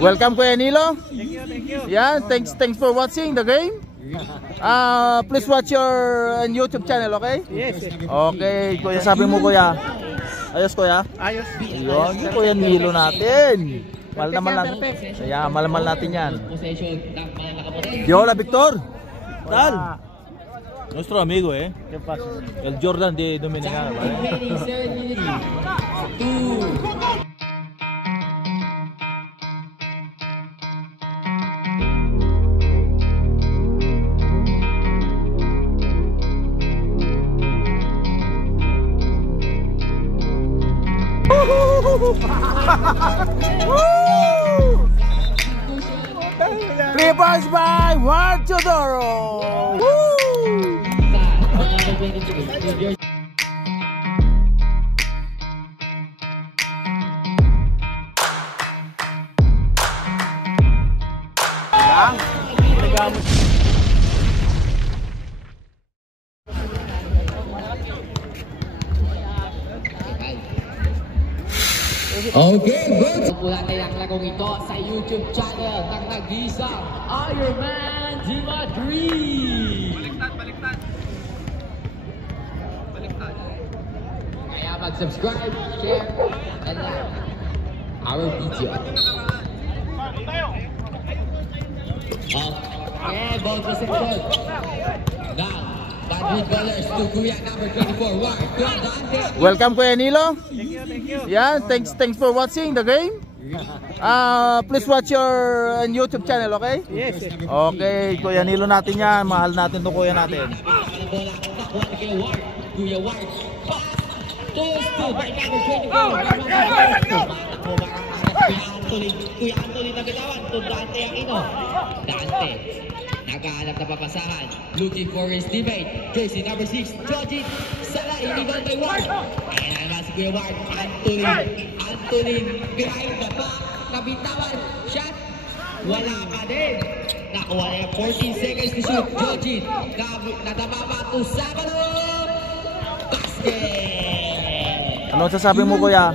Welcome Kuya Nilo. Thank you. Yeah, thanks for watching the game. Please watch your YouTube channel, okay? Yes. Okay, Kuya, sabi mo Kuya. Ayos Kuya? Ayos. Ayun, Kuya Nilo natin. Mahal naman lang. Yeah, mahal natin yan. Hola Victor. Tal. Nuestro amigo el Jordan de Dominicana. Three points by Juan Teodoro. Okay, good. Po natin ang lagong ito sa YouTube channel ng nag-iisang Ironman Di Madrid. Baliktad. Kaya mag-subscribe, share, and like our video. Okay, both reception. Now, Madrid Ballers to Kuya number 24. Welcome Kuya Nilo. Thank you. Yeah, thanks for watching the game. Please watch your YouTube channel, okay? Yes. Okay, Kuya Nilo natin yan. Mahal natin to Kuya natin. Kuya Ward. Kuya Anthony na bitawan. Dante Aquino. Dante. Naghahanap na papasahan. Looking for his teammate. Jersey number 6. Georgie. Sala. Illegal by Ward. Ayan na naman si Kuya Ward. Anthony. Behind the back. Nabitawan. Shot. Wala ka din. Nakuha na yung 14 seconds to shoot. Georgie. Nadama pa to Sabado. Basket. Ano sasabi mo Kuya?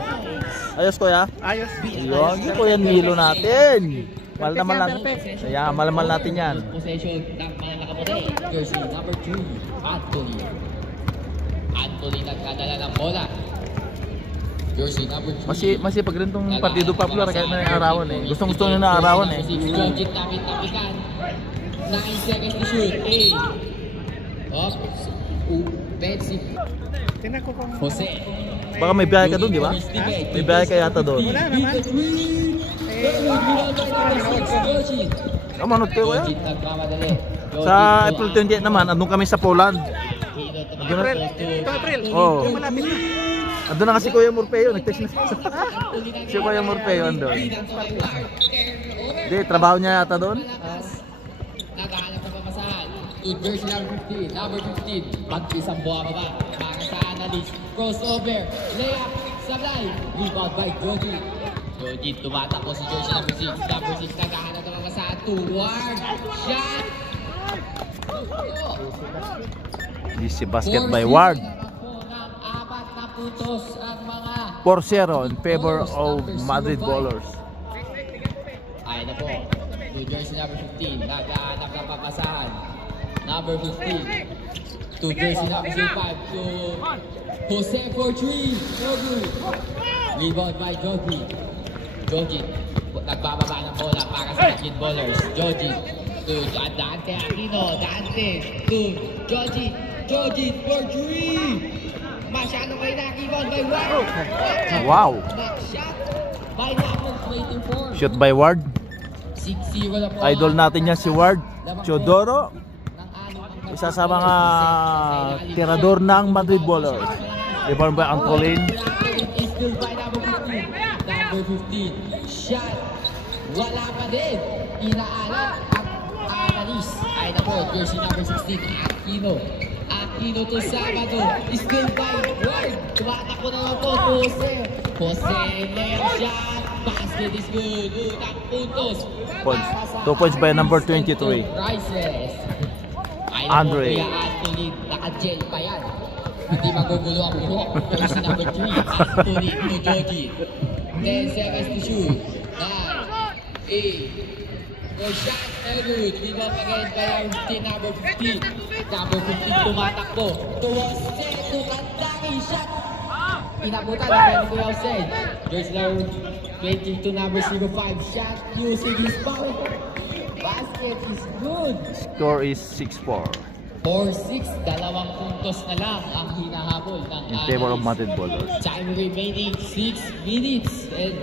Ayos Kuya? Ayos. Ayun, Kuya Nilo natin. Mahal naman lang. Yeah, mahal natin yan. Possession ng mga nakaputi. Jersey number 2, Anthony. Anthony nagkadala ng bola. Jersey number 3. Masipag rin itong partido popular kahit na arawan eh. Gustong-gusto nyo na arawan eh. Georgie tapit-tapitan. 9 seconds to shoot. Up. Betsy. Tingnan ko kung Jose. Baka may biyahe ka doon, di ba? May biyahe ka yata doon. wala naman. Kamanot kayo Kuya? Sa April 28 naman, andun kami sa Poland. April. Oo. Malapit na. Andun na kasi Kuya Morfeo, nag-text na si Kuya Morfeo andun. Hindi, trabaho niya yata doon. Naghahanap na pamasahan. To jersey number 15. Pag-isang buha pa para sa analyst. Crossover. Layup. Sablay. Rebound by Georgie. Georgie tumatakbo si jersey number 6. Number 6 naghahanap na pamasahan. Toward. Shot. Easy basket by Ward. 4-0 in favor of Madrid Ballers. Ay na po. To jersey number 15. Naghahanap ng papasahan. Number 15. To jersey number 5. To Jose for 3. No good. Rebound by Georgie. Georgie. Nagbababa ng bola para sa Madrid Ballers. Georgie. To Dante Aquino. Dante. To Georgie. Georgie for 3. Masyadong kayo na-rebound by Ward. Wow. Shot by number 24. Shoot by Ward. 6-0 na po. Idol natin yan si Ward Teodoro. Isa sa mga tirador ng Madrid Ballers. Rebound by Antolin. Number 15. Shot. Wala pa din. Inaalat ang analyst. Ay na po. Jersey number 16. Aquino to Sabado. Still by Ward. Tumatakbo naman po. Jose. Layup shot. Basket is good. Utang puntos. 2 points by number 23. Priceless. Andre. Anthony, naka-gel pa yan. Hindi magugulo ang buhok. Jersey number 3, Anthony to Georgie. 10 seconds to shoot. 9, 8, The shot good. Rebound again by our team number 15. Number 15 tumatakbo. Towards set to Kandaki. Shot. Pinabutan ng Kuya Jose. There's now 22 number 05. Shot using his power. Basket is good. Score is 6-4. 4-6. 2 puntos na lang ang hinahabol ng In favor of Madrid Ballers. Time remaining 6 minutes. And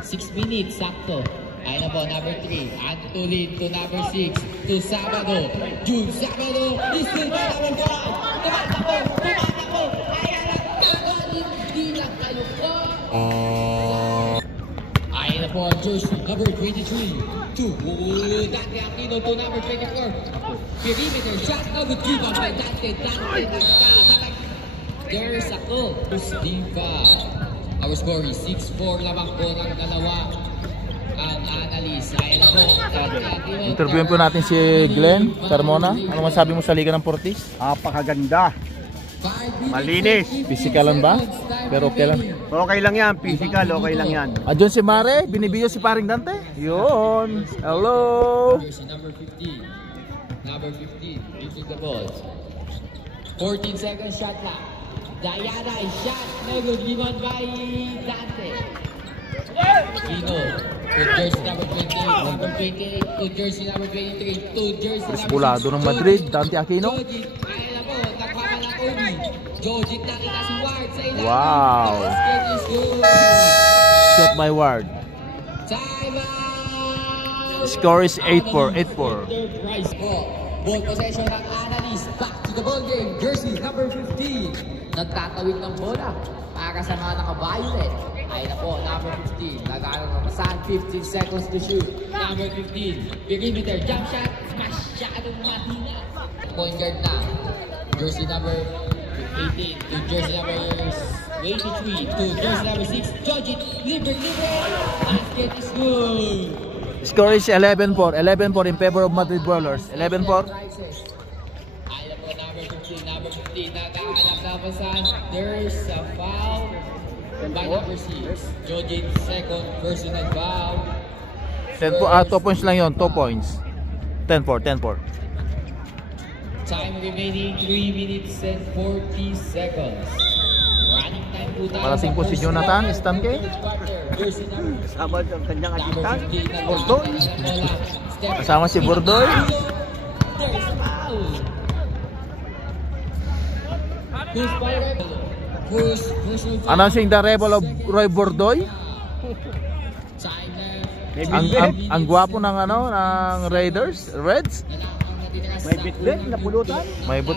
6 minutes, sakto. Ayun na po, number 3. Antolin to number 6. To Sabado. June Sabado. Still by number 5. Tumatakbo. Ayun na lang. Hindi lang kayo po. Ayun na po, jersey number 23. To Dante Aquino to number 24. Perimeter shot. Good rebound by Dante. There's a goal. Diva. Our score is 6-4 lamang po ng dalawa. Ang analyst, ayun po. Interviewin po natin si Glenn Carmona. Ano masabi mo sa Liga ng Portis? Napakaganda. Malinis. Pisikalan ba? Pero okay lang. Okay lang yan. Physical, okay lang yan. Andyan si Mare, binibiyo si paring Dante. Yun. Hello. Number 15. Number 15. Using the ball. 14 seconds shot clock. Diana shot. No good. Rebound by Dante. Aquino. To jersey number 28. Number 28. To jersey number 23. To jersey number 6. Bulado ng Madrid, Dante Aquino. Ayun na po. Nagpapala Obi. Jojit nakita si Ward sa ilalim. Wow. Basket is good. Shot by Ward. Time out. Score is 8-4. 8-4. Price po. Ball possession ng analyst. Back to the ball game. Jersey number 15. Nagtatawid ng bola para sa mga naka-violet. Ay na po, number 15. Nag-aaral ng pasan. 15 seconds to shoot. Number 15. Perimeter jump shot. Masyadong mahina. Point guard na. Jersey number 18 to jersey number 23 to jersey number 6. Judge it. Libre. Basket is good. Score is 11-4. 11-4 in favor of Madrid Ballers. 11-4. Ayun po, number 15. Number 15. Nagkakalap na pasan. There's a foul by number 6. Judge it. Second personal foul. 2 points lang yun. 2 points. 10-4. 10-4. Time remaining 3 minutes and 40 seconds. Running time po tayo. Parating po si Jonathan Stanke. Kasama ang kanyang assistant. Bordoy. Kasama si Bordoy. There's a foul. Who's fired? Who's Announcing the arrival of Roy Bordoy. time left. Ang gwapo ng ng Raiders, Reds. May bitlet na pulutan. May but.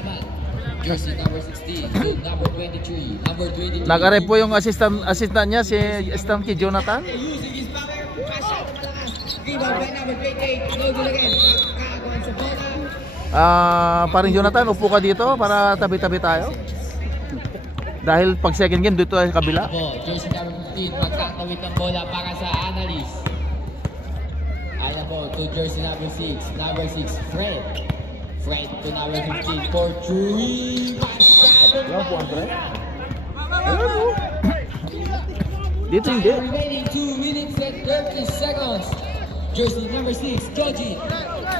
Jersey number 16, number 23, number 22. Nag-arrive po yung assistant niya si Stanke Jonathan. Using his power, pass shot to taas. Rebound by number 28. No good again. Nakakakuha sa bola. Paring Jonathan, upo ka dito para tabi-tabi tayo. Dahil pag second game dito ay kabila. Jersey number 15, magtatawid ng bola para sa analyst. Ayan po, to jersey number 6. Number 6, Fred. Fred to number 15 for 3. Yan po, Andre. Dito hindi. Remaining 2 minutes and 30 seconds. Jersey number 6, Joji.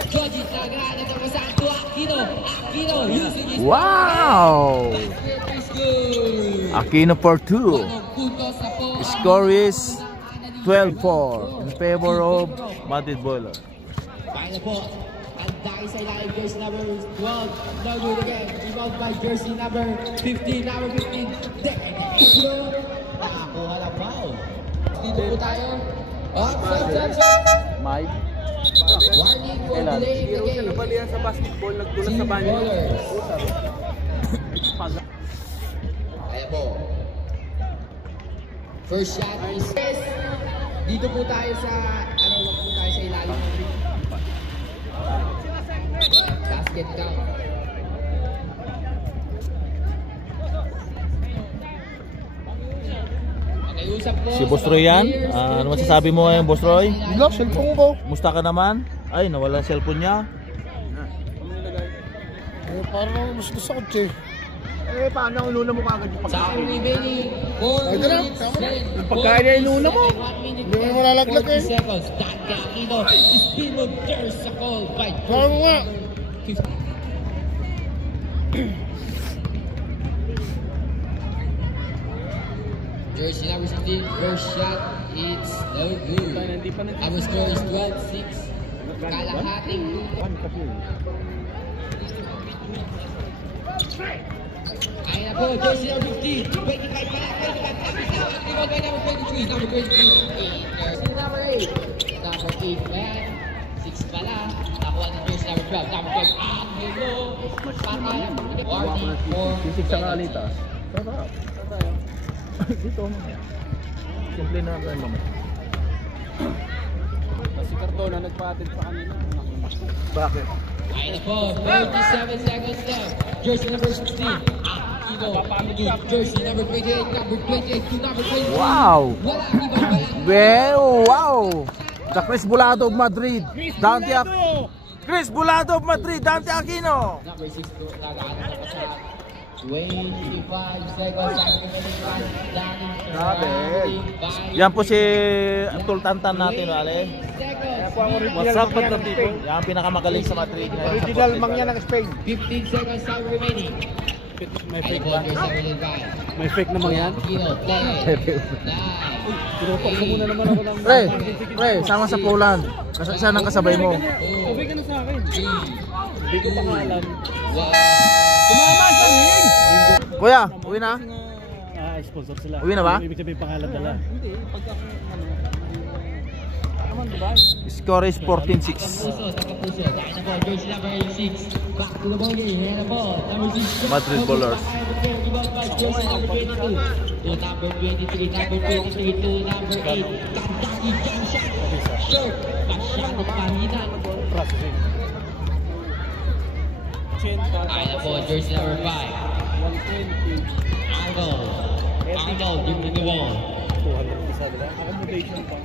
Joji, nagana ng pasan to Aquino. Aquino using his Wow! basket is good. Aquino for 2. Puntos na po. Score is 12-4 in favor of Madrid Ballers. Kaya po, ang dahil sa ilalim jersey number 12. No good again. Rebound by jersey number 15. Number 15. Nakakuha na foul. Dito po tayo. May Warning for delaying the game. Nabalihan sa basketball, nagdulas sa Team banyo. ballers. Ayan po. First shot is dito po tayo sa wag po tayo sa ilalim ng ring. Basket count. Pakiusap po si Boss Roy yan. Ano masasabi mo ngayon, Boss Roy? Wala, cellphone ko. Musta ka naman? Ay, nawala ang cellphone niya. Parang mas gusto ko, che. Eh, paano ang inuna mo kagad yung Time pagkain? remaining 4 minutes and Yung pagkain na inuna mo. Hindi mo malalaglag eh. 40 seconds. Dante Aquino is being motorcycle by Parang nga. Jersey number 16, first shot, it's no good. Our score is 12-6. Kalahating ayun na po, jersey number 15, 25 pa lang, 25 number 23, number 23, jersey number 8, number 8 man, 6 pa lang, nakuha ng jersey number 12, number 12, hello, patay, warning for Sisig sa kalitas. Sarap. Dito. Simple na lang mama. Si Cardona nagpatid pa kanina. Bakit? ayun na po, 37 seconds left, jersey number 16, Aquino, to jersey number 28, number 28 to number 22. Wow! Wala, iba pa lang. Well, wow! The Chris Bulado of Madrid. Dante Aquino. Chris Bulado of Madrid. Dante Aquino. Number 6 to nagaano na pa sa 25 seconds. Grabe. Yan po si Tultantan natin, wale. What's up, Madrid people? Yan ang pinakamagaling sa Madrid. Original mangya ng Spain. 15 seconds time remaining. May fake ba? May fake naman yan. Tinutok mo muna naman ako ng... Pre, sama sa Poland. Saan ang kasabay mo? Uwi ka na sa akin. Hindi ko pa alam. Tumama sa rin! Kuya, uwi na? Sponsor sila. Uwi na ba? Ibig sabihin pangalan nila. Hindi. Pagka Score is 14-6. Puso, taga-puso. Dahil na po, jersey number 6. Back to the ball game. Here na po. Number 6. Madrid bowlers. Jersey number 22. To number 23. Number 23 to number 8. Kandaki jump shot. Short. Masyado pahina. processing. Ayun na po, jersey number 5. 120. Arnold, give me the ball. 200 isa, diba? Accommodation pa.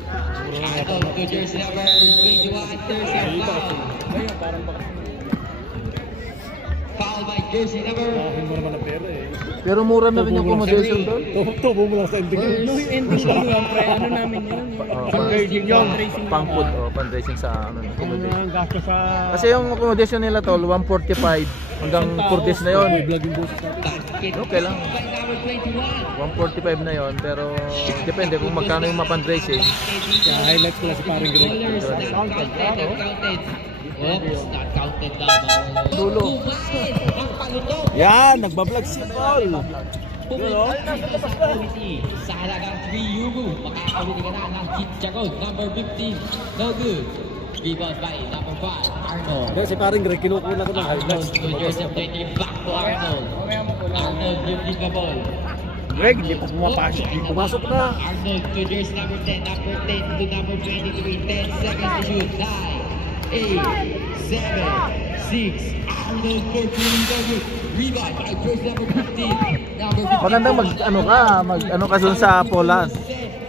Arnold to jersey number 21, Thursday. Ngayon, parang baka Foul by jersey number. Bahin mo naman ang pera eh. Pero mura na rin yung accommodation doon. Tubo mo lang sa ending. Yung ending lang, pre. Ano namin yun? Fundraising yun. Pang food o fundraising sa ano, accommodation. Ang gasto sa... Kasi yung accommodation nila tol, 145 hanggang 4 days na yon. Okay lang. 145 na yon, pero depende kung magkano yung ma-fundraising. Kaya highlights ko lang si paring Greg. Counted. Oops, not counted daw. Dulo. Ang palutok. Yan, nagbablog si Paul. Sa halagang 3 euro, makakawin ka na ng Kitchagon, number 15. No good. Rebound by number 5, Arnold. Kasi si paring Greg, kinukuha ko ng highlights. Arnold to jersey of 20, back to Arnold. Arnold, yung lead the ball. Greg, hindi pa pumapasok. Hindi pumasok na. Arnold to jersey number 10, number 10 to number 23, 10 seconds to shoot. 9, 8, 7, 6, Arnold for cleaning double. Rebound by jersey number 15, number 15. Magandang mag-ano ka dun sa Poland.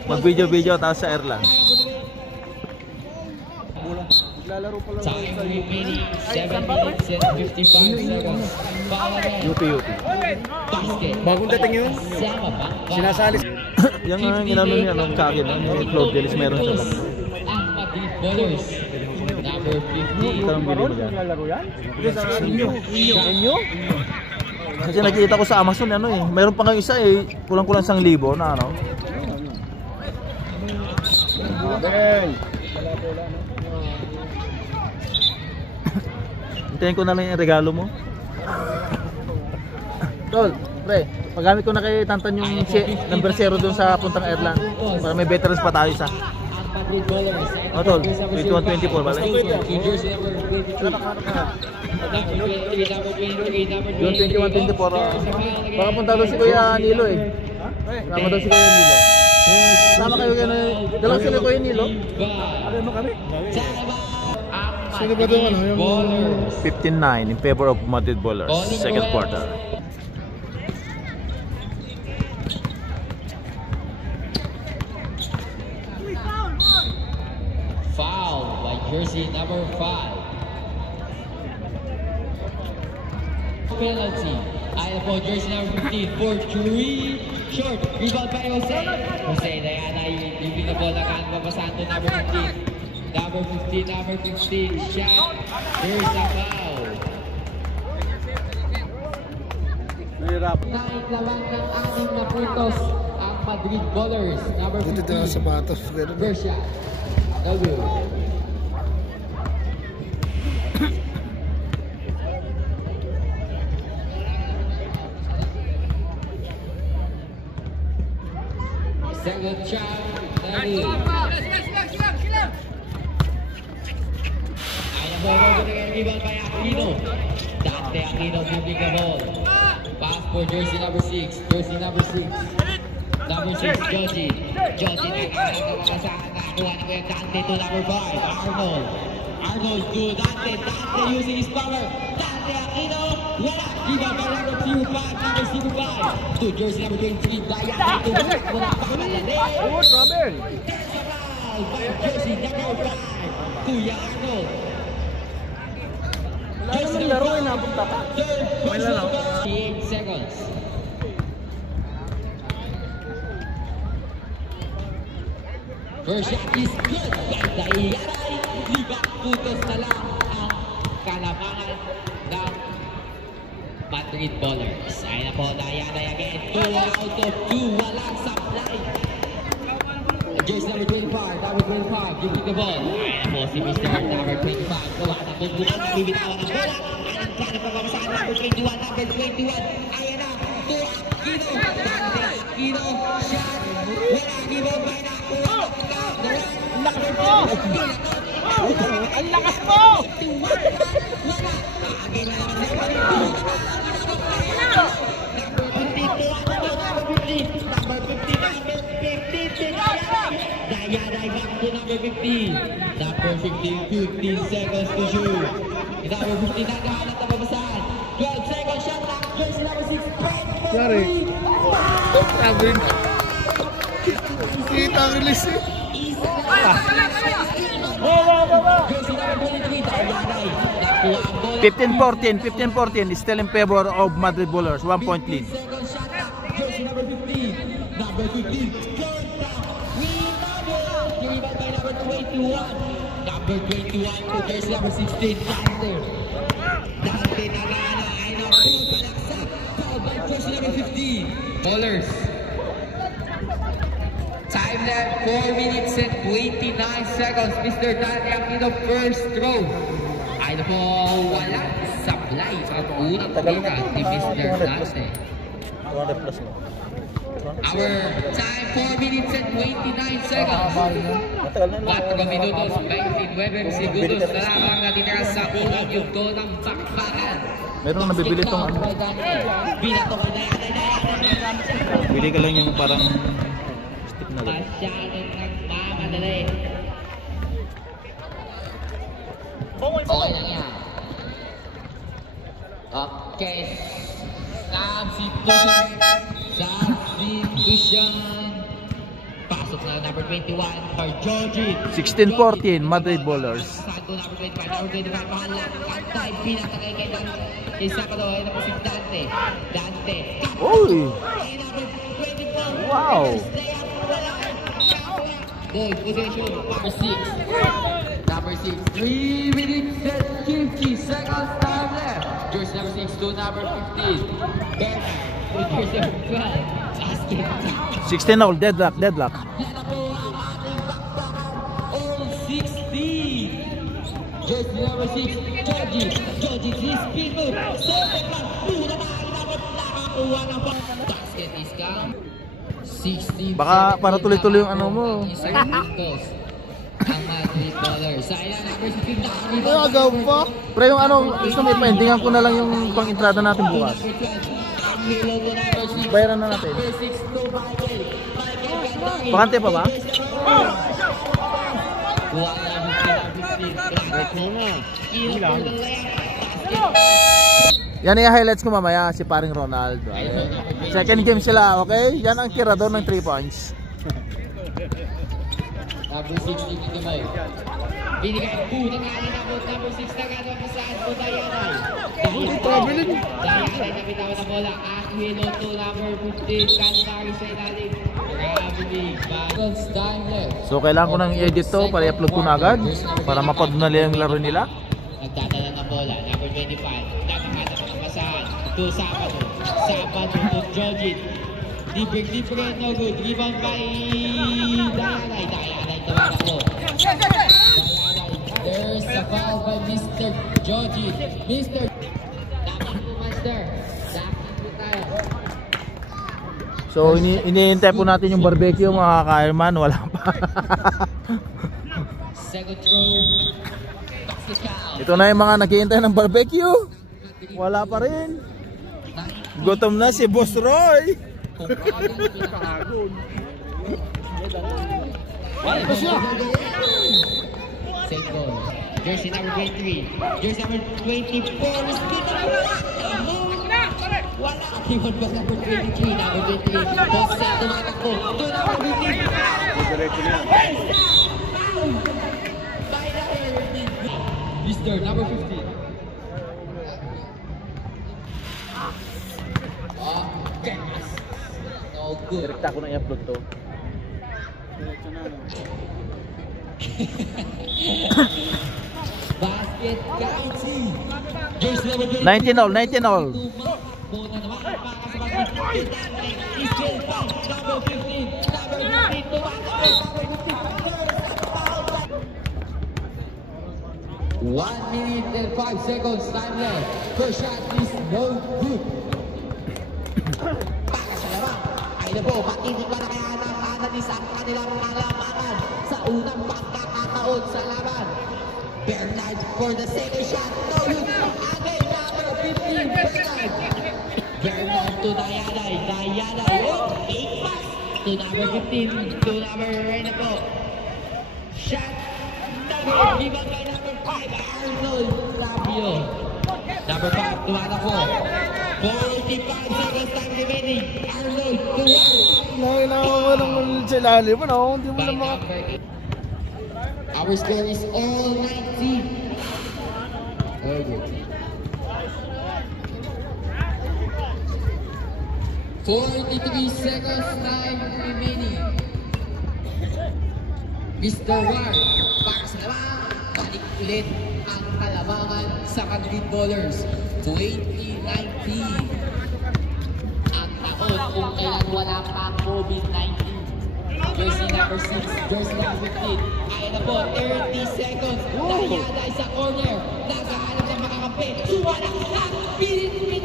Mag-video tapos sa Erlang. Lalaro pa lang. Time remaining 7 minutes and 55 seconds. UP. Basket. Bagong dating yun. Sama ba? Sinasali. Yung ginano niya nung sa akin, yung Claude Delis meron siya lang. Ang Madrid Bowlers. Number 15. Ito ang bili mo dyan. Lalaro yan? Inyo? Kasi nakikita ko sa Amazon, ano eh. Mayroon pa ngayon isa eh. Kulang-kulang 1,000 na ano. Ben! Hintayin ko na lang yung regalo mo. Tol, pre, paggamit ko na kay Tantan yung number 0 dun sa puntang Erlang. Para may veterans pa tayo sa. Ang Madrid Bowlers. O tol, 21-24 bala. Jersey number 22. Number 23, number 23, number 23. Yung 21-24. Baka punta doon si Kuya Nilo eh. Sama daw si Kuya Nilo. Sama kayo kayo na. Dalawa sila Kuya Nilo. Ano mo kami? Sino ba doon? 15-9 in favor of Madrid Bowlers. Second quarter. Foul by jersey number 5. Penalty. Ayan po, jersey number 15 for 3 short. Rebound by Jose. Jose, ayan ay yung binabol na kan papasahan to number 15. Number 15, shot. There's a foul. Naitlawan ng 6 na puntos ang Madrid Ballers. Number 15, first shot. W. Second shot. W. Ayan po, rebound by Aquino. Dante Aquino dribbling the ball. Pass for jersey number 6. Number 6, Joji. Joji nakakasahan na. Kuha na ko yung Dante to number 5. Arnold to Dante. Dante using his power. Dante Aquino. Wala. Rebound by number 05. To jersey number 23. Dayan to work. Wala pa kalali. Trouble. By jersey number 5. Kuya Arnold. Wala naman laro ay napunta pa. May laro. 8 seconds. First shot is good. Dahil libang putos na lang ang kalamangan ng Madrid Ballers. Ayun na po, Dayanay again. 2 out of 2. Walang supply. Jersey number 25. Give me the ball. Ayun na po si Mr. number 25. Gawa na po bukas. Bibitawan ang bola. Anong sana pagpapasahan number 21. Ayun na. To Aquino. Dante Aquino. Shot. Wala. Rebound by Aquino. Ang lakas mo! Dayanay back to number 15. Number 15 seconds to shoot. Number 15 naghahanap na pabasahan. 12 seconds shot clock. Jersey number 6. Sorry. Sabi. Kita ang release eh. 15-14 is still in favor of Madrid Ballers. 1 point lead. Jersey number 15. Number 15. Rebound by number 21. Number 21 to jersey number 16. Dante nagana ay napapalaksak. Foul by jersey number 15. Ballers. Time left 4 minutes and 29 seconds. Mr. Dante Aquino first throw. Ay na po, walang supply sa unang pagkita ni Mr. Dante. Our time 4 minutes and 29 seconds. 4 minutos 29 segundos na lamang natitira sa unang yugto ng bakbakan. Meron nabibili itong ano. Bili ka lang yung parang stick na lang. Masyadong nagmamadali. Okay lang yan. Okay. Substitution. Pasok na number 21 for Georgie. 16-14 Madrid Ballers. Number 25 pahala. Kantay, pinatagay kay Dante. Isa pa daw, ayun na po si Dante. Dante. Uy! Wow! Good position. Number 6. 3 minutes and 50 seconds time left. Jersey number 6 to number 15. Bernard. With jersey number 12. Basket. 16 all, deadlock. Yan na po ang ating bakbakan. All 16. Jersey number 6. Georgie. 3 speed move. Sobrang lang. Pura na. Nakakuha ng basket is count. 16. Baka para tuloy-tuloy yung ano mo. Ang Madrid Ballers. Sayang number 16 na. Nagaw pa. Pero yung ano, gusto mo ipendingan ko na lang yung pang-entrada natin bukas. Bayaran na natin. Bakante pa ba? Yan yung highlights ko mamaya, si paring Ronaldo. Second game sila, okay? Yan ang tirador ng 3 points. Number 16 dito ba Binigay po, nakalit na po, number 6 na gano'n pasahan po, Dayanay. Traveling. Dayanay na bitaw na bola. Aquino to number 15, Canary sa ilalim. Gravity, balance, time left. So kailangan ko nang i-edit to para i-upload ko na agad para mapadunali ang laro nila. Nagdadala ng bola, number 25. Nakakata pa ng pasahan. To Sabado. Sabado to Jojit. Libre, no good. Rebound by Dayanay. Dayanay, tawag ako. Dayanay. There's a foul by Mr. Jojit. Mr. Dapat po, Master. Dapat po tayo. So iniintay po natin yung barbecue mga ka-Airman. Wala pa. Second throw. Basket count. Ito na yung mga naghihintay ng barbecue. Wala pa rin. Gutom na si Boss Roy. Same goal. Jersey number 23. Jersey number 24. Wala. Keyboard box number 23. Number 23. Boss set. Tumatakbo. To number 15. Mr. number 15. Okay. No good. Direkta ko na i-upload to. Basket counting. Jersey number 23. 19 all, 19 all. Bola naman para sa basket. Number 15. Number 15. 1 minute and 5 seconds time left. First shot is no good. Para sa labang. Ay na po, makinig ba na kaya ng analis ang kanilang kalamangan sa unang pagkakataon sa laban. Bernard for the second shot. No good. Again, number 15, Bernard. Bernard to Dayanay. Dayanay. Oh, 8 pass to number 15. To number right na po. Shot. Rebound by number 5, Arnold Fabio. Number 5, tumatak po. 45 seconds time remaining. Arnold, Kailangan mo lang sa ilalim. Hindi mo lang mga... Our score is all 19. Very good. 43 seconds time remaining. Mr. Ward, para sa laban, balik ulit ang kalamangan sa Madrid Ballers. 2019. Ang taon kung kailan wala pa COVID-19. Jersey number 6, jersey number 15. Ay na po, 30 seconds. Dayanay sa corner. Nagahanap ng makakampi. Suwala ka! Pilit-pilit!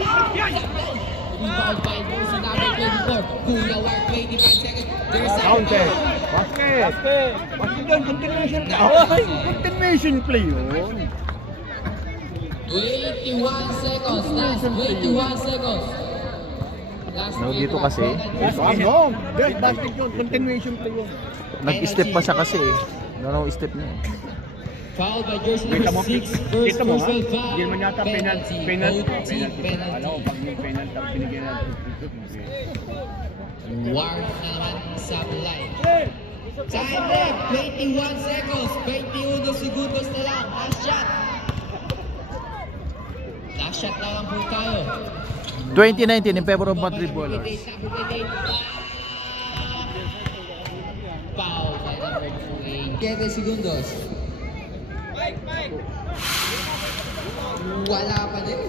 Rebound by jersey number 24. Kuya Ward, 25 seconds. There's a Basket yun, continuation. Continuation play yun. 21 seconds. Last 21 seconds. Last No, dito kasi. Ano? Basket yun, continuation play yun. Nag-step pa siya kasi eh. No, step niya eh. Foul by jersey number 6. First Kita mo ha? personal foul. Hindi naman yata penalty. Penalty. Alam ko, pag may penalty, binigyan natin. Ward na naman sa line. Time left, 21 seconds, 21 segundos na lang. Last shot. Last shot na lang po tayo. 2019 in favor of Madrid Ballers. Foul by number 2. 7 segundos. Wala pa din.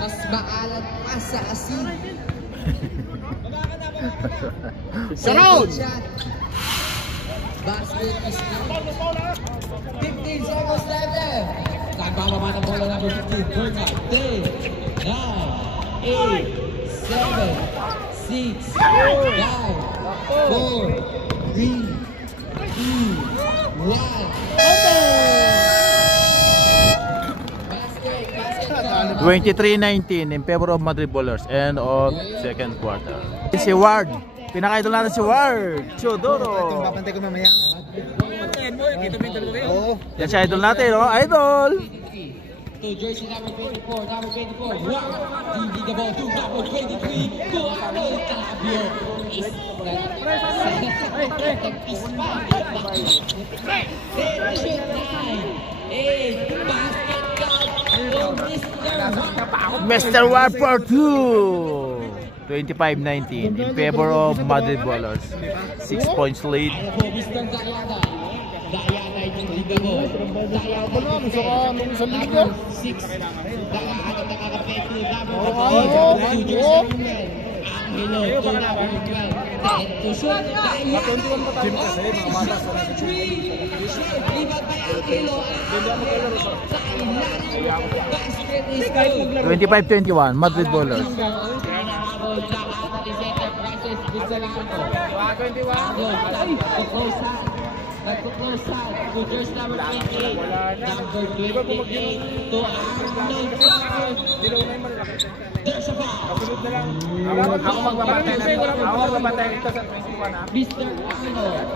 Mas maalat pa sa asin. Surround! Basket is now 15 seconds left. Nagbababa ng bola number 15. Bernard. 10, 9, 8, 7, 6, 5, 4, 3, 2, 1. 23-19 in favor of Madrid Ballers end of second quarter. Si Ward, pinaka-idol natin si Ward Chodoro. Papantay ko mamaya. Oo. Yan si idol natin, no? Idol! to jersey number 24. Number 24, wow! Giving the ball to number 23, to Arnold Calabio. Is Mr. Warfare 2. 25-19 in favor of Madrid Ballers. 6 points lead. Diana yung ligamo. Diana yung number 6. Diana nakakapeto. Angelo to number 12. And to shoot. Diana 25-21 Madrid Ballers. Nagpo-close side to jersey number 28. Number 28 to Arnold. There's a foul. Ako magbabantay ito sa 21 ha. Mr. Arnold.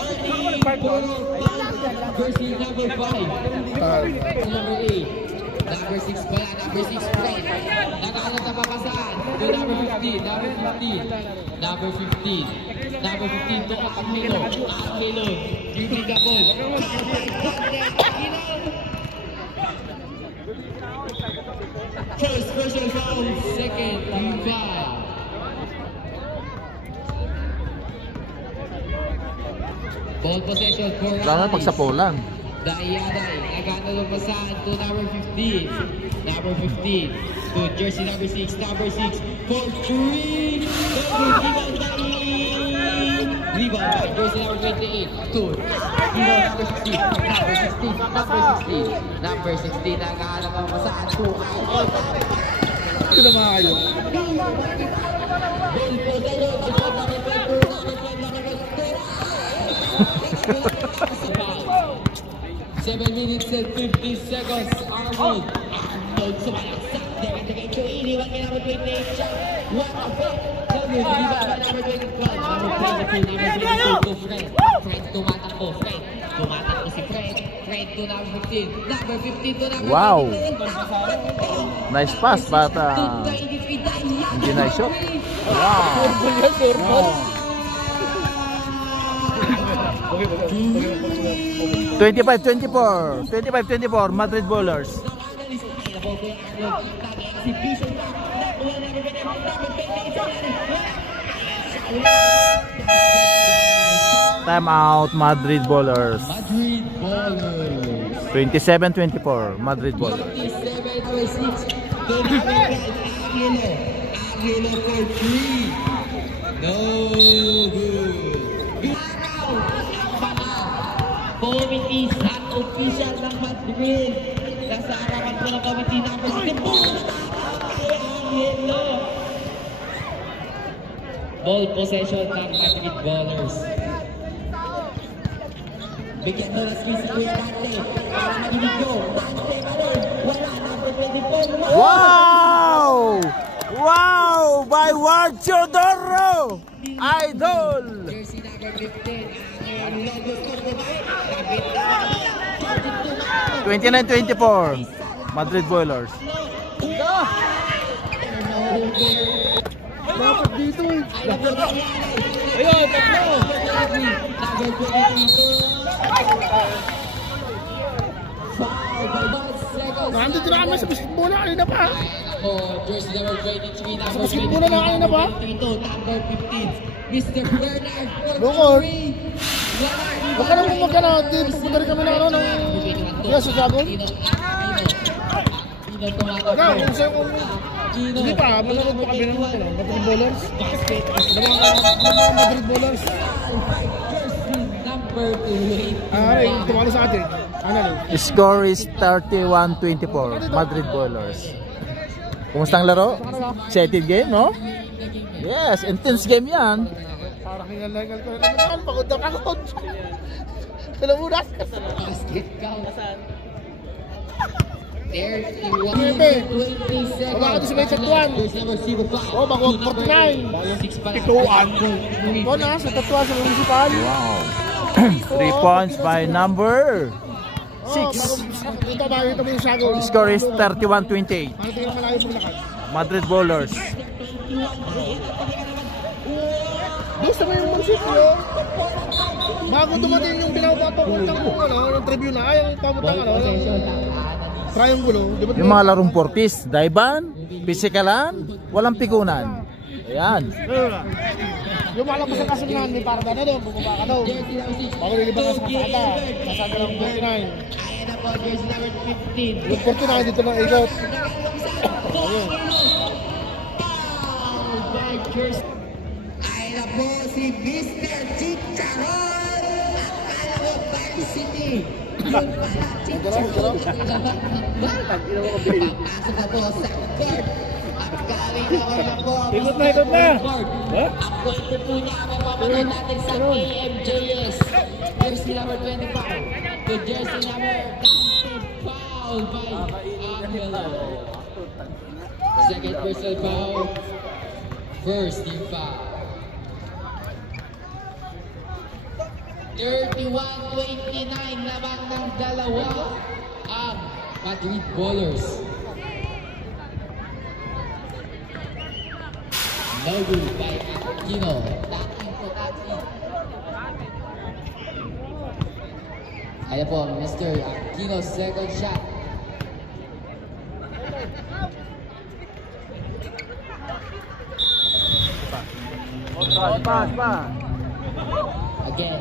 Warning for jersey number 5. Number 8. Number 6 pala, number 6 Fred. Nakakalap na papasahan to number 15, number 15, number 15, number 15 to Angelo. Angelo, giving the ball. First person foul, second foul. Ball possession for Lalo pagsapulan. Dayaday, nagano lumasan to number 15. Number 15 to jersey number 6. Number 6 for 3. Rebound by jersey number 28 to number 16. Number 16. Number 16. Number 16 nagano lumasan to Ito na mga kayo. 7 minutes and 50 seconds. Arnold sumalaksak. Dikit-dikit to iniwan kay number 28 siya. What a foul. Number 25, number 22, number 22 to Fred. Fred tumatakbo. Tumatakbo si Fred. Fred to number 15. Number 15 to number 15. Wow. Nice pass, but hindi na shot. Wow. 25-24 Madrid Ballers. Time out Madrid Ballers. 27-24 Madrid Ballers. Angelo for 3. No good. Committees at official ng Madrid. Nasa harapan po ng committee number 6. Ball possession ng Madrid Ballers. Bigyan mo na screen si Kuya Dante. Para maginig ko. Dante pa rin. Wala number 24. Wow! Wow! By Ward Teodoro! Idol! Jersey number 15. 29-24 Madrid Ballers. Dapat dito eh. Ayun, tatlo. Nandito na kami sa basketball na kanina pa. Jersey number 23. Sa basketball na kanina pa. Number 15. Mr. Bernard. Lungkot. Baka naman magkana, pupunta rin kami na ano ng yes, sa Sagon. Ikaw, kung sa'yo kung hindi pa, manonood pa kami ng Madrid Ballers. Mga Madrid Ballers. Ay, tumalo sa atin. Score is 31-24 Madrid Ballers. Kumusta ang laro? Excited game, no? Yes, intense game yan. Parang hinalangal ko na naman. Pagod na pagod. Alam mo na. Basket count. 31-27. Wala ka doon sa may tatuan. Oh, bago 49. Pituan. Ito na, sa tatuan sa municipal. Wow. 3 points by number 6. Ito, makikita mo yung shadow. Score is 31-28. Makikita mo malayo paglakad. Madrid Bowlers. Doon sa may munisip yun. Bago dumating yung binabato ko ng tribune na, yung pamutang triangulo. Yung mga larong portis, daiban, pisikalan, walang pigunan. Ayan. Yung malapos sa kasungan, may parada na doon, bumaba ka doon. Bago niliban ka sa kasada, kasada ng 49. Yung 49 dito na ikot. Ayun. Ay na po si Mr. Chicharon! Akala ko Bali City! Papasok na po sa court! At galing na po Ikot na, ikot na! Ang gusto po niya mapapanood natin sa AMJS. Jersey number 25 to jersey number 19. Foul by Angelo. Second personal foul. First team foul. 31-29 naman ng dalawa ang Madrid Bowlers. No good by Aquino. Taking po taking. Ayan po, Mr. Aquino's second shot. Pass. Again.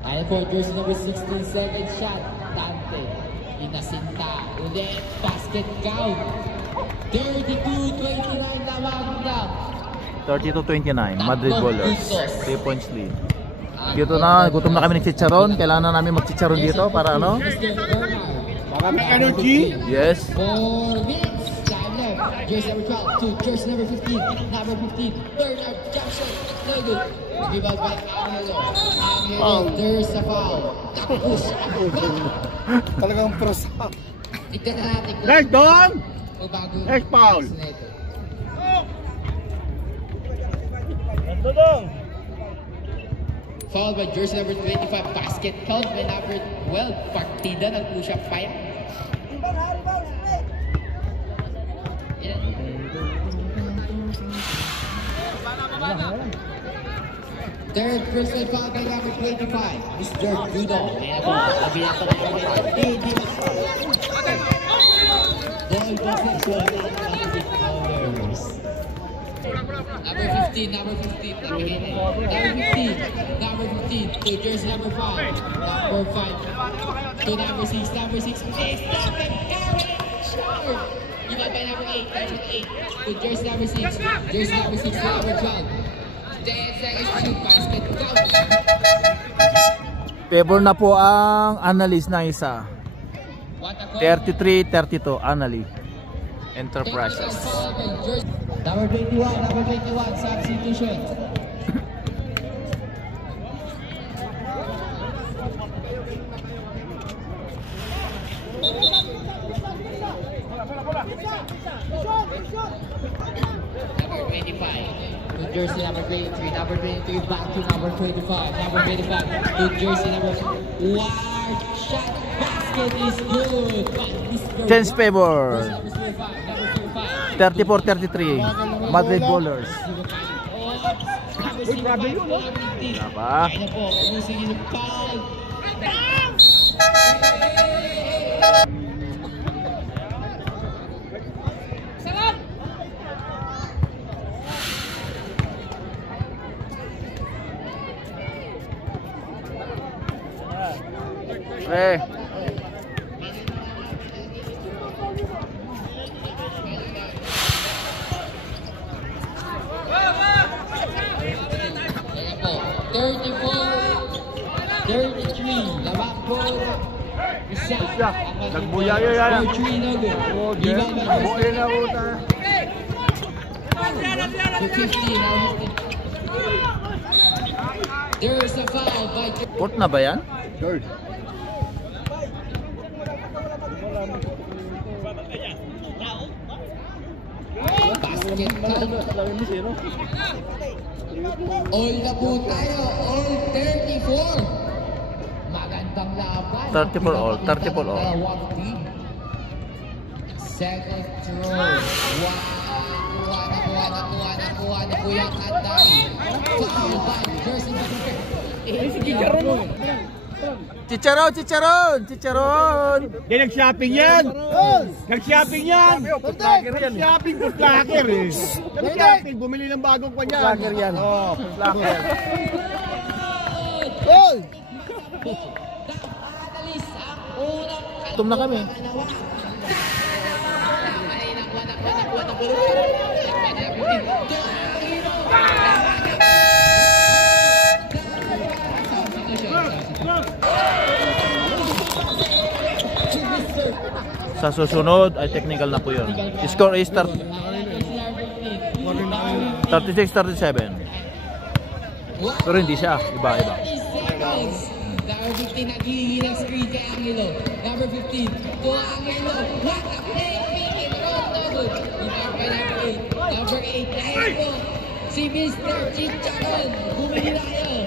Ayan po, jersey number 16, second shot. Dante, inasinta. Ulit, basket count. 32-29 naman na. 32-29, Madrid Bowlers. 3 points lead. Dito na, gutom na kami ng chicharon. Kailangan na namin mag-chicharon dito para ano? Baka may energy? Yes. 4 minutes. Time left. Jersey number 12 to jersey number 15. Number 15, Bernard Jackson. No good. Rebound by Angelo. There's a foul. Tapos. Talagang pros. Tignan na natin. Guys, doon! Next foul. Foul by jersey number 25, basket count by number 12, partida ng push-up pa yan. Third personal foul by number 25, Mr. Guido. Ayan po, sabi na ito ng hindi na. Ball possession ng Madrid Bowlers. Number 15, number 15, number 15, to jersey number 5, number 5, to number 6, number 6, is Stephen Curry, short! Rebound by number 8, to jersey number 6, jersey number 6 to number 12. 10 seconds to shoot, basket count. Favor na po ang analyst na isa. 33-32, Anali Enterprises. Number 21, substitution. Number 25, to jersey number 23, number 23 back to number 25, number 25 to jersey number 1. Wide shot, basket is good. Chance favor. 34-33, Madrid Bowlers. Apa? Nagbuyayo yan. Buhay na uta. There's a foul by Court na ba yan? Third. basket count. All na po tayo, all 34. Magandang laban. 34 all, 34 all. Second throw. Wow! Nakuha na po yung Anday. Foul by jersey number 8. Chicharon! Hindi, nag-shopping yan! Nag-shopping yan! Nag-shopping for slacker eh! Nag-shopping, bumili ng bagong kanya. Slacker yan. Oo, slacker. Goal! Tum na kami. Sa susunod ay technical na po yun. Score is 36-37. Pero hindi siya. Iba. Number 15 naghihingi ng screen kay Angelo. Number 15 to Angelo. What a play! Pick and roll na good. Iba pa number 8 dahil po si Mr. Chicharon. Bumili na kayo.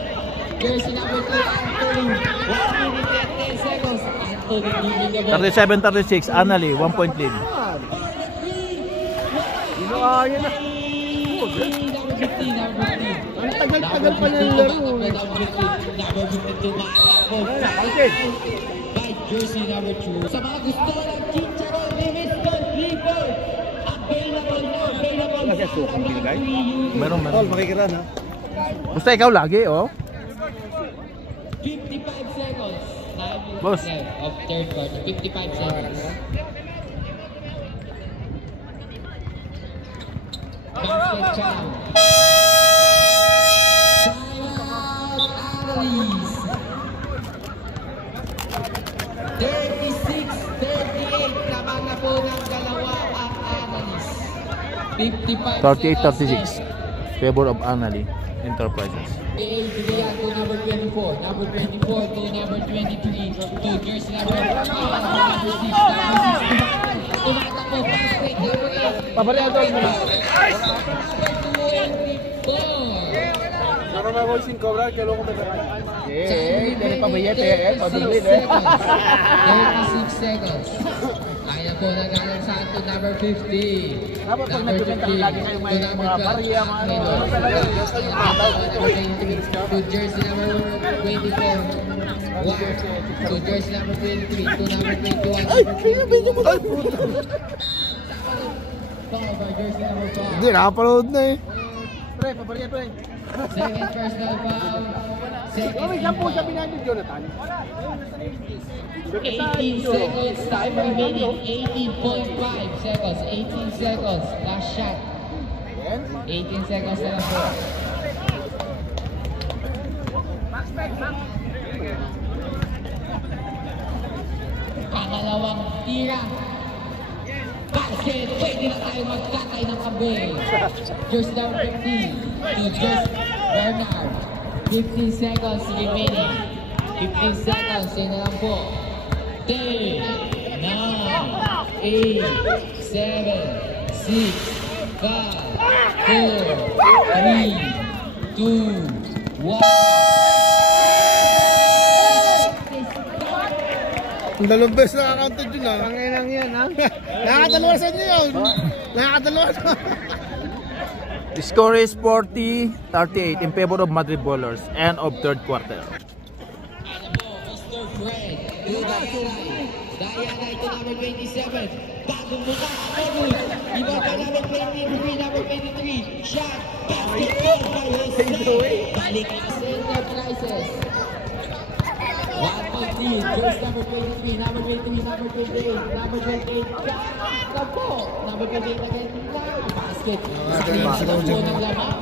Jersey number 2 Anthony. 1 minute and 10 seconds. Anthony bibigyan mo. 37-36. Anali, 1 point lead. Ayun na. Number 15. Ang tagal-tagal pa na yung laro. Number 15 tumatakbo. By jersey number 2. Sa mga gusto ng Chicharon ni Mr. Clifford. Available. Kasi sukang binigay? Meron. Tol, makikiran ha? Basta ikaw lagi, oh. 55 seconds. 9 minutes Boss. left of third quarter. 55 seconds. Basket count. Timeout, Annalise. 36-38. Naman na po ng dalawa ang Annalise. 55 38-36. Favor of Anali Enterprises. Bigyan to number 24. Number 24 to number 23. To jersey number 6. Tumatakbo. Basket number 8. Pabalihan doon mo. Para mag-goal sin cobra, kailangan ko ba? Dali pa bayete pabili 36 seconds. Ay na po nagalang sa ato number 50. Dapat pag nagkumenta lagi kayo may mga barya, mga to jersey number 24. To jersey number 23. To number 21. Ay, kaya ba niyo mo? Foul by jersey number 5. Hindi, nakapalood na eh. Pre, pabalihan pre. Second personal foul. Second Yan po sabi natin, Jonathan. 18 seconds, time remaining. 18.5 seconds. 18 seconds. Last shot. 18 seconds na lang po. Pangalawang tira. Basket. Pwede na tayo magkatay ng kabel. Jersey number 15 to just Bernard. 15 seconds remaining. 15 seconds. Yun na lang po. 10, 9, 8, 7, 6, 5, 4, 3, 2, 1. Ang dalawang beses nakakantod yun ha. Panginang yan ha. Nakakadalawasan nyo yun. Nakakadalawasan. The score is 40-38 in favor of Madrid Ballers. End of third quarter. Mr. Fred. Diana ito number 27. Bagong mukha. Iba pa number 23. Number 23. Shot. Basketball by Jose. Balik na sa Enterprises. 1 point lead. Jersey number 23. Number 23. Number 28. Number 28. Shot. Po. Number 28 again. Basket. Screen sa po ng lamang.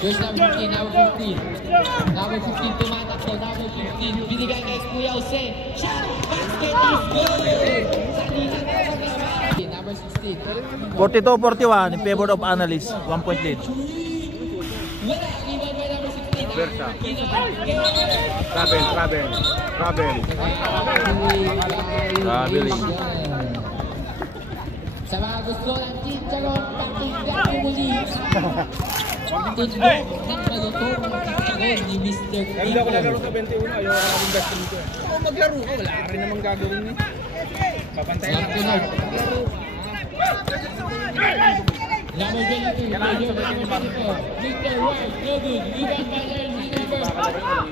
Jersey number 15. Number 15. Number 15 tumatakbo. Number 15. Binigay kay Kuya Jose. Shot. Basket is good. Sa linan na pag-lamang. Number 16. 42-41 in favor of Analyst. 1 point lead. Wala. Rebound by number 16. Versa. Travel. Traveling. Sa mga gusto ng chicharon, pakinggan mo muli. Tundok ng malutong chicharon ni Mr. Hindi ako Pico. nalaro sa 21, ayaw ka namin best dito. Oo, maglaro ka, wala ka rin namang gagawin eh. Papantayin lang ka. Number 22, Mr. White, no good. Rebound by Larry Silver.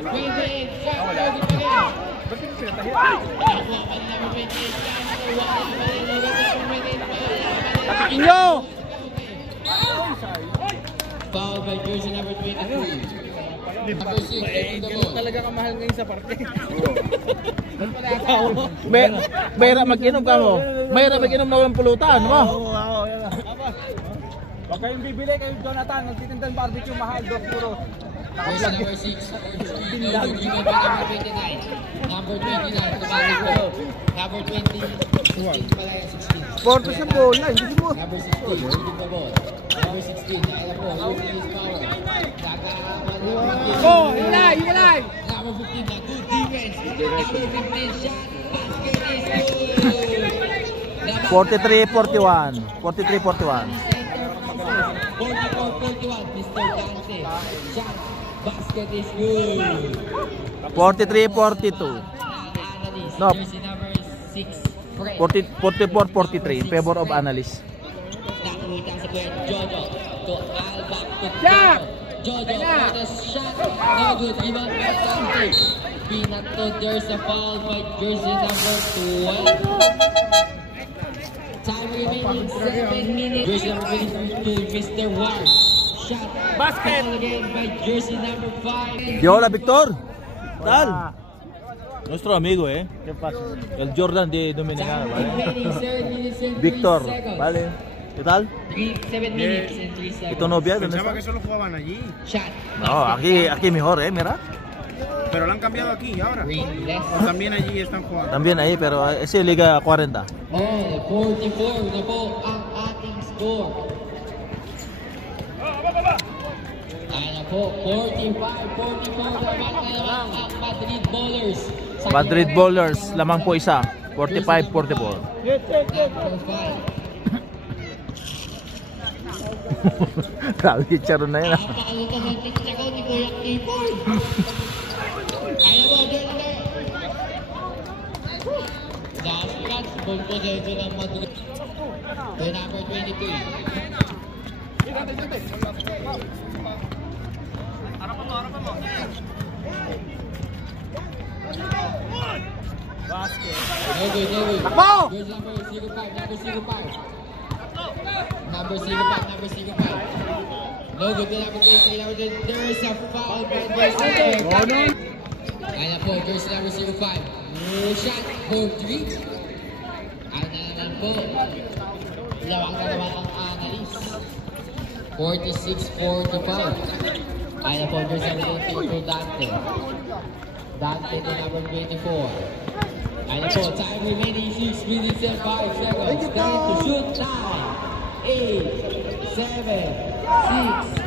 28, shot, no good pa rin. Ba't yung pinatahin? Nakuha pa ni number 28, shot, no good. Inyo! Foul by jersey number 23. Number 6, taking the ball. Talaga kamahal ngayon sa parte. Mayra mag-inom ka mo. Mayra mag-inom na walang pulutan, mo. Oo, yan na. Huwag kayong bibili kayo, Jonathan. Nagtitindan barbecue mahal, dos puro. Jersey number 6, no good. Rebound by number 29. Number 29, tumating po. Number 20, 16 pala yung 16. Porto sa bola, hindi mo. Number 16, shooting the ball. Number 16, nakala po, using his power. Oh, hilay, hilay! Number 15, na good defense. Number 15, shot. Basket is good. 43-41. 43-41. 44-41, Mr. Dante. Shot. Basket is good. 43-42. Analyst, No. jersey number 6, Fred. 44-43 in favor of analyst. Nakita sa kuya Jojo to Alba to Jojo. Jojo for the shot. No good. Rebound by Dante. Pinato, there's a foul by jersey number 12. Time remaining 7 minutes. Jersey number 22, Mr. Ward. Shot. Basket. Foul again by jersey number 5. Hola, Victor. Tal. Nuestro amigo, eh. El Jordan de Dominicana, Time ¿vale? remaining 7 minutes and 3 Victor, seconds. ¿vale? ¿Qué tal? 7 minutes and 3 seconds. ¿Y tu novia? ¿Dónde Pensaba está? que solo jugaban allí. Shot. No, aquí mejor, mira. Pero lo han cambiado aquí ahora. Green less. O también allí están jugando. También ahí, pero es Liga 40. Oh, 44 na po ang ating score. Ayan po, 45-44 naman ang Madrid Bowlers. Sa Madrid Bowlers, lamang po isa. 45-44. number 5. Grabe, chicharon na yun. ah. Napakalutas ang titsako ni Kuya Keyboard. Ayan po, dyan na. Last ball possession ng Madrid. The number 23. No good, no good. Takbo! Here's number 05, number 05. Number 05, number 05. No good to number 23, number 23. There is a foul by jersey number 5. Ayan po, jersey number 05. No shot for 3. Ayan na naman po. Lawang na naman ang analyst. 46-45. Ayan na po, jersey number 23 for Dante. Dante to number 24. Ayan na po, time remaining 6 minutes and 5 seconds. Time to shoot time. 8, 7, 6,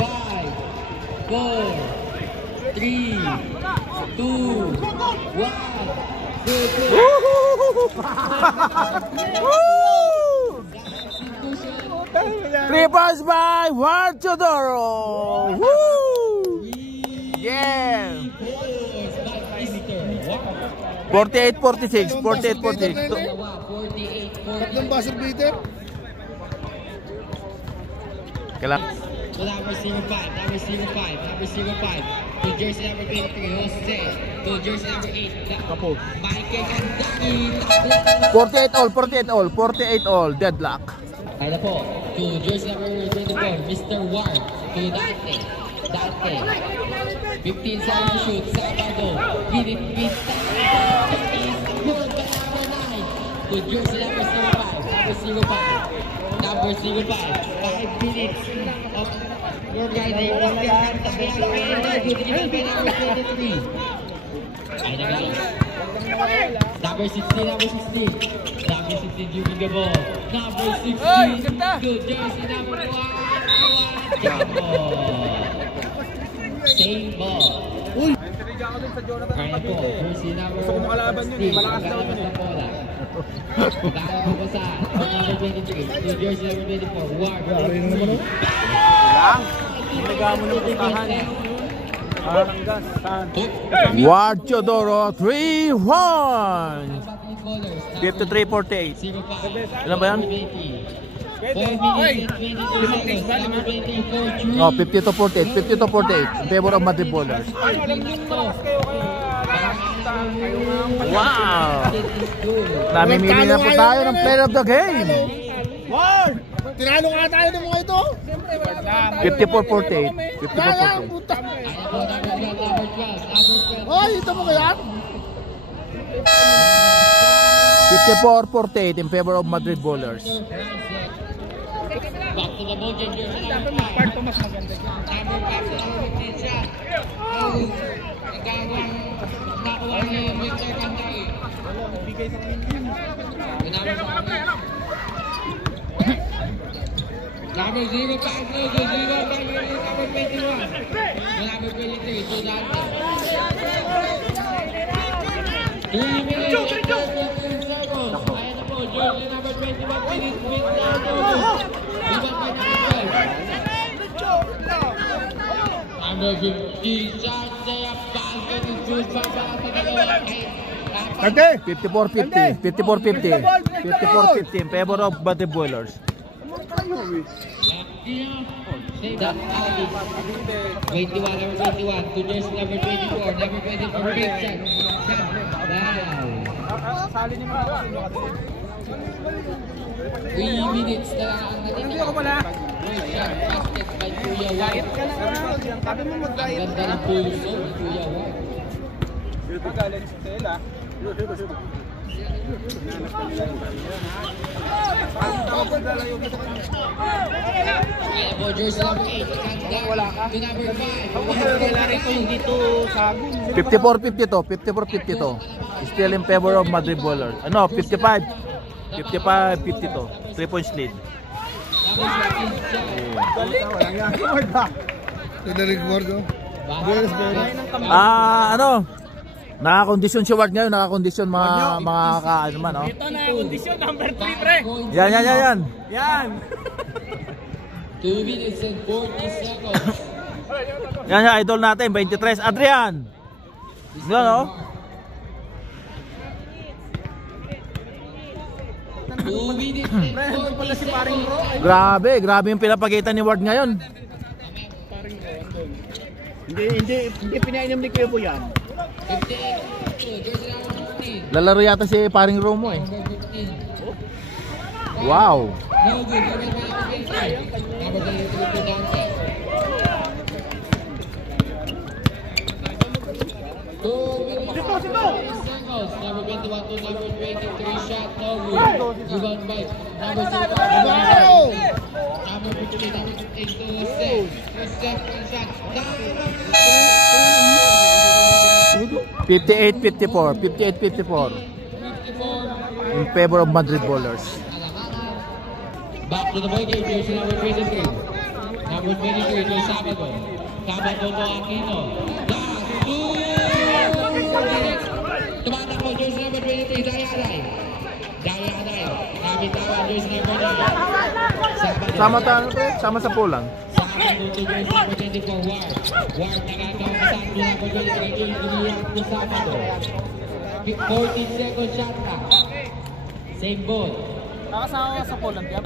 5, 4, 3, 2, 1. 3 points by Juan Teodoro. Woo! Yeah! 48-46. 48-46. Tatlong buzzer beater. Kailangan. Number 05, number 05, number 05. To jersey number 23, Jose. To jersey number 8, Michael Andaki. 48 all, 48 all, 48 all. Deadlock. Kaya po, to jersey number 24, Mr. Ward. To Dante. Dante. 15 seconds to shoot. Sabado. Pinipit. Is good by number 9. To jersey number 05, number 05. Number 05. 5 minutes of your Friday. Good rebound by number 23. Ay na guys. Number 16, number 16. Number 16, Yuki Gabo. Number 16, good jersey number 1. Same ball. Uy! Nantiriga ako dun sa Jonathan Kaya po, Cavite. jersey number Gusto ko makalaban yun eh. 16. Malakas daw yun eh. Bola. Papasahan. Number 23. New Jersey number 24. Ward. Lang. Nilagay mo na puntahan. Ward Teodoro, 3-1. 53-48. Ilan ba yan? 4 No, 52-48. 52-48. In favor of Madrid Bowlers. Wow! Namimili na po tayo ng player of the game. Ward! Tinalo nga tayo ng mga ito. 54-48. 54-48. Hoy, ito mo kaya? 54-48 in favor of Madrid Bowlers. Back to the ball, Jersey number 5. Part mas maganda. Number 5 sa number 15 siya. Nakuha niya yung Victor Cantay. Bigay sa kanya. Number 0, pass no good. 0, number 21. Number 23, so dati. 3 minutes and 15 seconds. Ayan na po, Jersey number 21, finish with number 50, Jaya Pascal is good for 54-50. 54-50. 54-50 in favor of Madrid Bowlers. 21, number 21, to Jersey number 24, number 24, big shot. Sali ni mga 3 minutes na lang ang natitira. Great shot, basket by Kuya White. Ang ganda ng pulso ni Kuya White. Kaya po, Jersey number 8, to number 5. 54-52. Still in favor of Madrid Bowlers. Ano, 55. 55-52. 3 points lead. Ano? Nakakondisyon si Ward ngayon, nakakondisyon mga ano man, oh. Ito na kondisyon number 3, pre. Yan. Yan. 2 minutes and 40 seconds. Yan, idol natin, 23. Adrian. Yan, oh. 2 minutes and 40 seconds. Grabe yung pinapagitan ni Ward ngayon. Hindi pinainom ni Kuya po yan. 58, Jersey number 15. Lalaro yata si paring Romo eh. Number 15. Wow. No good. Number 23 to Dante. 2 minutes and 40 seconds. Number 21 to number 23 shot. No good. Rebound by number 0. Number 15 to Steph. Second shot. 58-54. 58-54. In favor of Madrid Bowlers. Back to the ball game, Jersey number 23. Number 23 to Sabado. Sabado to Aquino. Tumatakbo, Jersey number 23, Dayaday. Nabitawan, Jersey number 9. Sama sa pulang. Sabado to Jersey number 24, Ward. Ward nakakapasan to number 23, Iliyak to Sabado. 14 second shot na. Same ball. Nakasama sa pulang. 10, 9,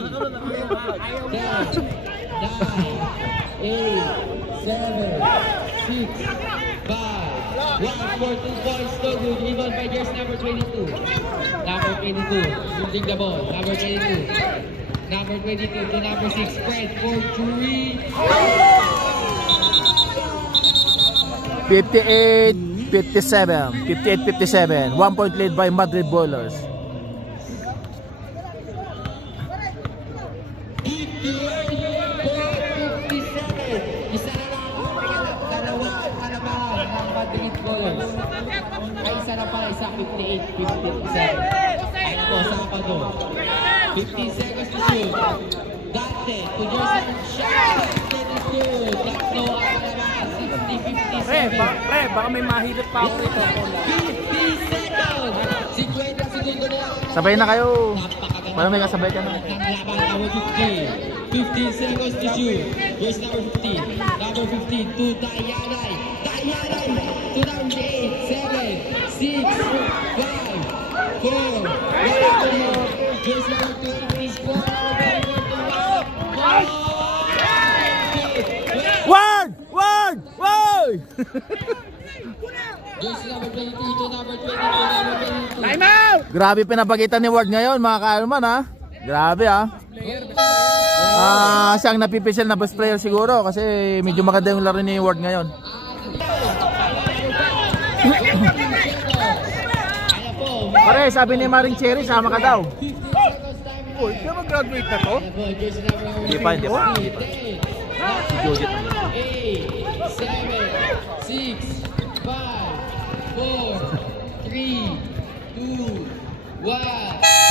8, 7, 6, 5, 1 for 2 points, no good. Rebound by Jersey number 22. Number 22, losing the ball. Number 22. Number 22 to number 6, spread for 3. 58-57. 58-57. 1 point lead by Madrid Bowlers. Isa na lang ang dalawang kalabahan ng Madrid Bowlers. Ay isa na pala, isa 58-57. Ayun po, Sabado. 15 seconds to shoot. Dante to Jersey shot. Dante is good. Tatlo ang kalabahan. 60-57. Pre, baka may mahilot pa ako rito. 50 seconds! 50 segundo na lang. Sabay na kayo. Parang may kasabay ka na. Ang laban, number 15. 15 seconds to shoot. Here's number 15. Number 15 to Dayanay. Dayanay to number 8, 7, 6, 5, 4, 1, here's number 2, score. Word! Word! Word! Here's number 22 to number 22, Time out! Grabe pinapagitan ni Ward ngayon mga kaalman ha. Grabe ha. Siyang napipisil na best player siguro kasi medyo maganda yung laro ni Ward ngayon. Pare, sabi ni Maring Cherry, sama ka daw. Uy, di ba graduate na to? Hindi pa. Si Jojit. 8, 7, 6, 5, 4, 3, 2, 1.